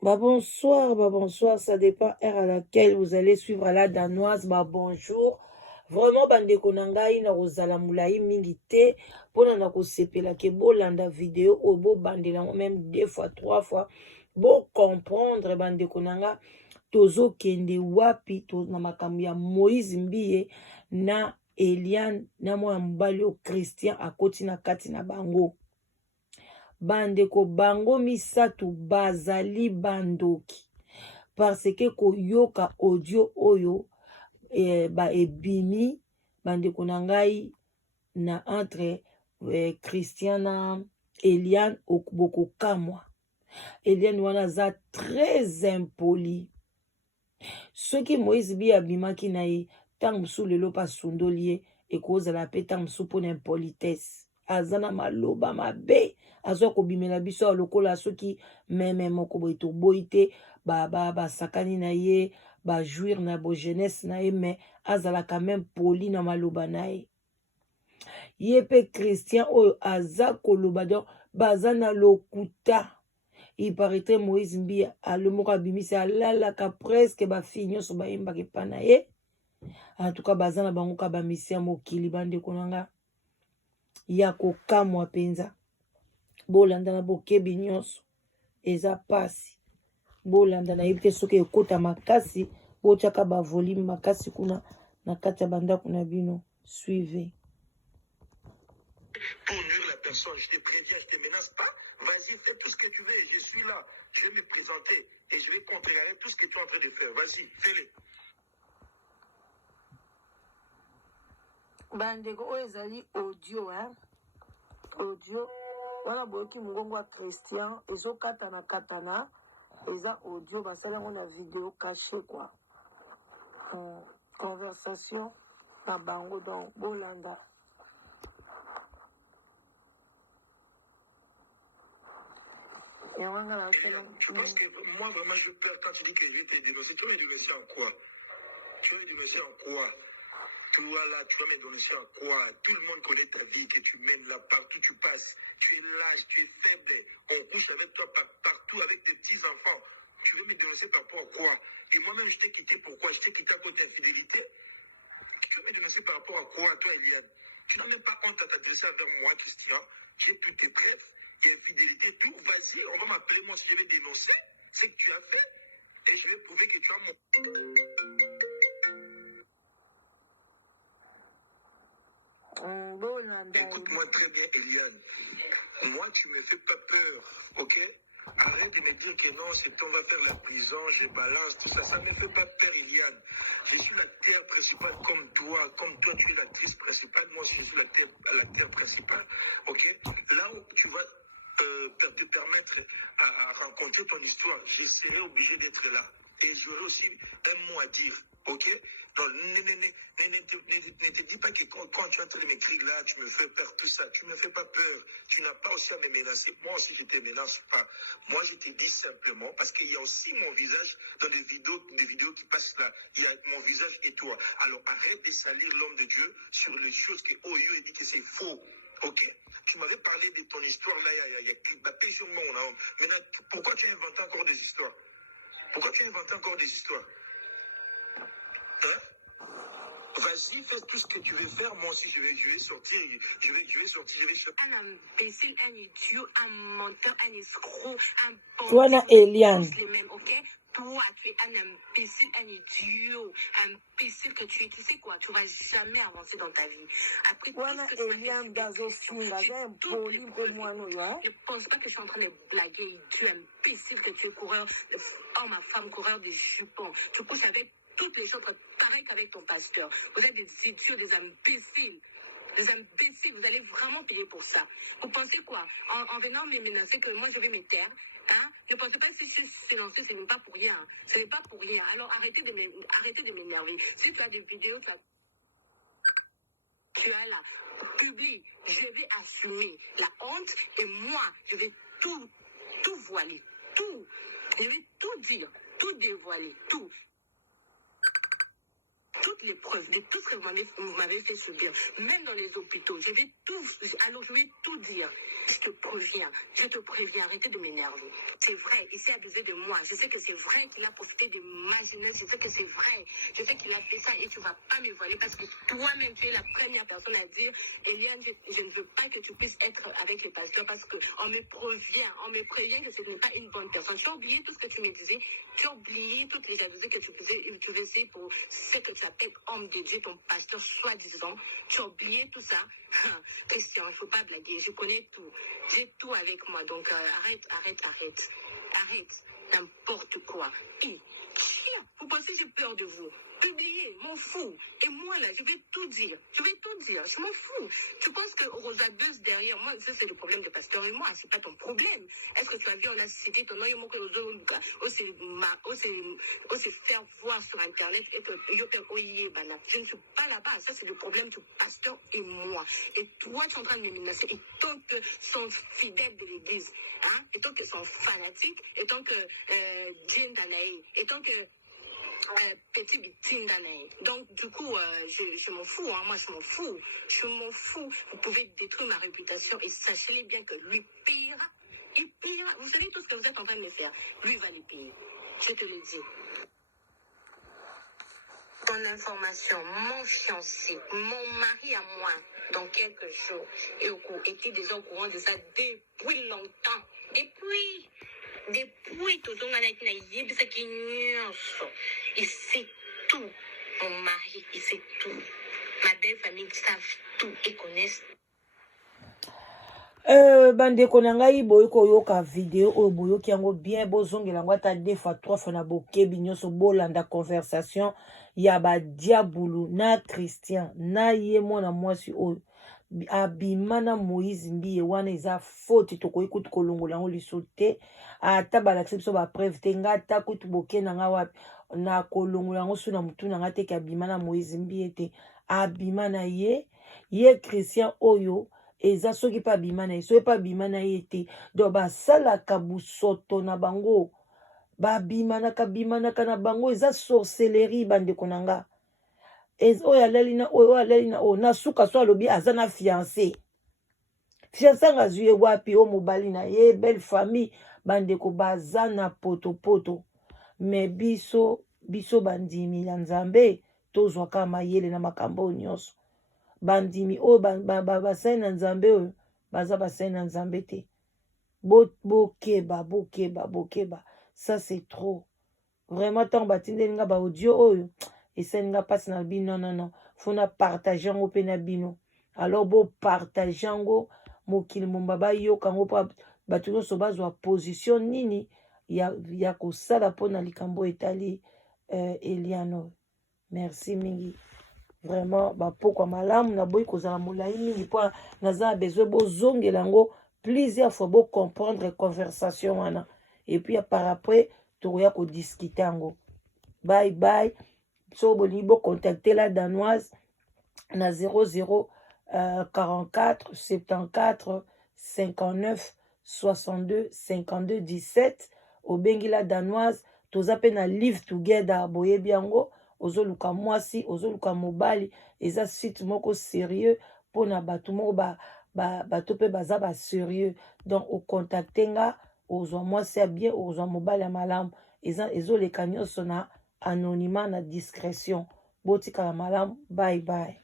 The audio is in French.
Bonsoir, bonsoir, ça dépend heure à laquelle vous allez suivre la danoise. Bonjour. Vraiment, bande konangai na kozala mulai mingi te. Pona na kosepela ke bolanda vidéo ou bo bande la même 2 fois, 3 fois. Bo comprendre bande konanga tozo kende wapi to na makambo ya Moïse Mbiye na Eliane na mwana mobali o Christian akoti na kati na bango. Bandeko bango misatu bazali bandoki parce que koyoka audio oyo ebimi bandeko na ngai na entre Christian na Eliane okuboko kamwa. Eliane wana za très impoli. Soki Moïse bi abimaki na ye tang musu lelo pa sundoliye ekozala pe tang musu pona impolitesse. Azana maloba mabe azo ko bimela biso lokola soki meme moko boy to boite ba sakani na ye ba jouir na bo jeunesse na ye mais azala quand même poli na maloba na ye. Ye pe Christian oyo aza koloba donc bazana lokuta. Il paraîtrait Moïse Mbiya alomoko abimisi alalaka presque ba fille nyonso bayembaka epa na ye. En tout cas bazana bango ka ba misia mokili bande konanga ya kokamwa penza. Bolanda na bokebi nyonso eza pasi. Bolanda na yebite soki ekota makasi botiaka ba volume makasi kuna na kati ya bandako na bino. Suivez. Pour nuire la personne, je te préviens, je te menace pas. Vas-y, fais tout ce que tu veux et je suis là. Je vais me présenter et je vais contrecarrer tout ce que tu es en train de faire. Vas-y, fais-le. Bandeko oyo ezali audio audio wana boyoki mongongo wa Christian ezokatana eza audio basali yango na vidéo caché quoi. Conversation na bango donc bolanda. Je pense que moi vraiment je perds quand tu dis que je vais te dénoncer. Tu vas me dénoncer en quoi? Tu vas me dénoncer en quoi? Toi là, tu vas me dénoncer en quoi? Tout le monde connaît ta vie que tu mènes là, partout tu passes. Tu es lâche, tu es faible. On couche avec toi partout avec des petits enfants. Tu veux me dénoncer par rapport à quoi? Et moi-même je t'ai quitté pourquoi? Je t'ai quitté à cause d'infidélité. Tu veux me dénoncer par rapport à quoi, toi Eliane? Tu n'as même pas honte à t'adresser envers moi, Christian. J'ai toutes tes preuves. Il y a infidélité, tout. Vas-y, on va m'appeler moi si je vais dénoncer ce que tu as fait. Et je vais prouver que tu as mon... Écoute-moi très bien, Eliane. Moi, tu me fais pas peur, ok? Arrête de me dire que non, c'est on va faire la prison, je balance, tout ça. Ça me fait pas peur, Eliane. Je suis l'acteur principal comme toi. Comme toi, tu es l'actrice principale. Moi aussi, je suis l'acteur principal. Ok? Là où tu vas te permettre à rencontrer ton histoire, je serai obligé d'être là. Et j'aurai aussi un mot à dire. Ok? Donc, ne te dis pas que quand tu es en train de m'écrire là, tu me fais peur, tout ça. Tu ne me fais pas peur. Tu n'as pas aussi à me menacer. Moi aussi, je ne te menace pas. Moi, je te dis simplement, parce qu'il y a aussi mon visage dans des vidéos qui passent là. Il y a mon visage et toi. Alors, arrête de salir l'homme de Dieu sur les choses que Oyo a dit que c'est faux. Ok? Tu m'avais parlé de ton histoire là, il y a maintenant, pourquoi tu as inventé encore des histoires? Pourquoi tu as inventé encore des histoires? Hein? Vas-y, fais tout ce que tu veux faire. Moi aussi, je vais sortir. Je vais sortir. Un imbécile, un idiot, un menteur, un escroc, un bandit. Toi, Eliane. Tous les mêmes, ok? Toi, tu es un imbécile, un idiot, un imbécile que tu es. Tu sais quoi? Tu vas jamais avancer dans ta vie. Après tout ce que tu m'as fait subir, j'ai toutes les preuves. Ne pense pas que je suis en train de blaguer. Tu es imbécile que tu es coureur. Oh, ma femme, coureur des jupons. Tu couches avec toutes les gens pareil qu'avec ton pasteur. Vous êtes des idiots, des imbéciles. Des imbéciles, vous allez vraiment payer pour ça. Vous pensez quoi? En venant me menacer que moi je vais me taire, hein? Ne pensez pas si je suis silencieux, ce n'est pas pour rien. Ce n'est pas pour rien. Alors arrêtez de m'énerver. Si tu as des vidéos, tu as là, publie. Je vais assumer la honte et moi, je vais tout voiler. Tout. Je vais tout dire, tout dévoiler, tout. Tout toutes les preuves de tout ce que vous m'avez fait subir, même dans les hôpitaux. Je vais tout dire. Je te préviens, arrêtez de m'énerver. C'est vrai, il s'est abusé de moi. Je sais que c'est vrai qu'il a profité de ma jeunesse. Je sais que c'est vrai. Je sais qu'il a fait ça et tu vas pas me voiler parce que toi-même, tu es la première personne à dire, Eliane, je ne veux pas que tu puisses être avec les pasteurs parce qu'on me prévient que ce n'est pas une bonne personne. Tu as oublié tout ce que tu me disais. Tu as oublié toutes les jalousies que tu faisais pour ce que tu appelles homme de Dieu, ton pasteur soi-disant. Tu as oublié tout ça. Christian, il ne faut pas blaguer. Je connais tout. J'ai tout avec moi. Donc, arrête. N'importe quoi. Vous pensez que j'ai peur de vous? Publiez, m'en fous. Et moi, là, je vais tout dire. Je m'en fous. Tu penses que Rosa buzz derrière moi, ça, c'est le problème de pasteur et moi. C'est pas ton problème. Est-ce que tu as vu, on a cité ton nom, on s'est faire voir sur Internet et que je ne suis pas là-bas. Ça, c'est le problème du pasteur et moi. Et toi, tu es en train de me menacer. Et tant que sont fidèles de l'église, hein, et tant que sont fanatiques, et tant que Jane Danae, et tant que petit bitin Danae. Donc, du coup, je m'en fous. Hein, moi, je m'en fous. Vous pouvez détruire ma réputation et sachez-les bien que lui payera. Il payera. Vous savez tout ce que vous êtes en train de me faire. Lui va les payer. Je te le dis. Ton information, mon fiancé, mon mari à moi, dans quelques jours, était déjà au courant de ça depuis longtemps. Depuis il sait tout. Mon mari, il sait tout. Ma belle famille savent tout et connaissent. Bandeko na ngai boyi koyoka video oyo boyoki yango bien bozongela yango ata 2 fois 3 fois na bokebi nyonso bolanda conversation ya badiabulu na Christian na ye mwana mwasi oyo abima na Moïse Mbiye wana eza faute tokoki kutu kolongola yango liso te ata balakisi biso bapreuve te nga ata kutu boke na nga wapi na kolongola yango su na mutu na nga teke abima na Moïse Mbiye te abima na ye Christian oyo eza soki pa bima na ye soki pa bima na ye te donc basalaka busoto na bango babimanaka na bango eza sorcellerie bandeko na nga oyo alali na oyo na suka so alobi aza na fiancé nga azwi ye wapi o mobali na ye belle famille bandeko baza na potopoto me biso bandimi ya Nzambe tozwaka mayele na makambo oyo nyonso bandimi oyo basali na Nzambe oyo baza basali na Nzambe te bokeba ça c'est trop vraiment tant batindeli nga ba audio oyo esali nga mpasi na bino non fona partage yango mpe na bino alors bopartage yango mokili momba bayoka yango mpo bato nyonso bazwa position nini ya kosala mpona likambo etali Eliane oyo merci mingi vraiment bapokwa malamu naboyi kozala molai mingi mpo naza besoin bozongela yango plusieurs fois bocomprendre conversation wana et puis par après tokoya kodiscute yango bye so bolingi bocontacte la danoise na 00 44 74 59 62 52 17 obengi la danoise toza pe na live together boyebi yango ozoluka mwasi ozoluka mobali eza site moko sérieux pona bato moko bato pe baza ba sérieux donc ocontacte nga ozwa mwasi ya bien ozwa mobali ya malamu ezoleka nyonso na anonymat na discrétion botikala malamu bye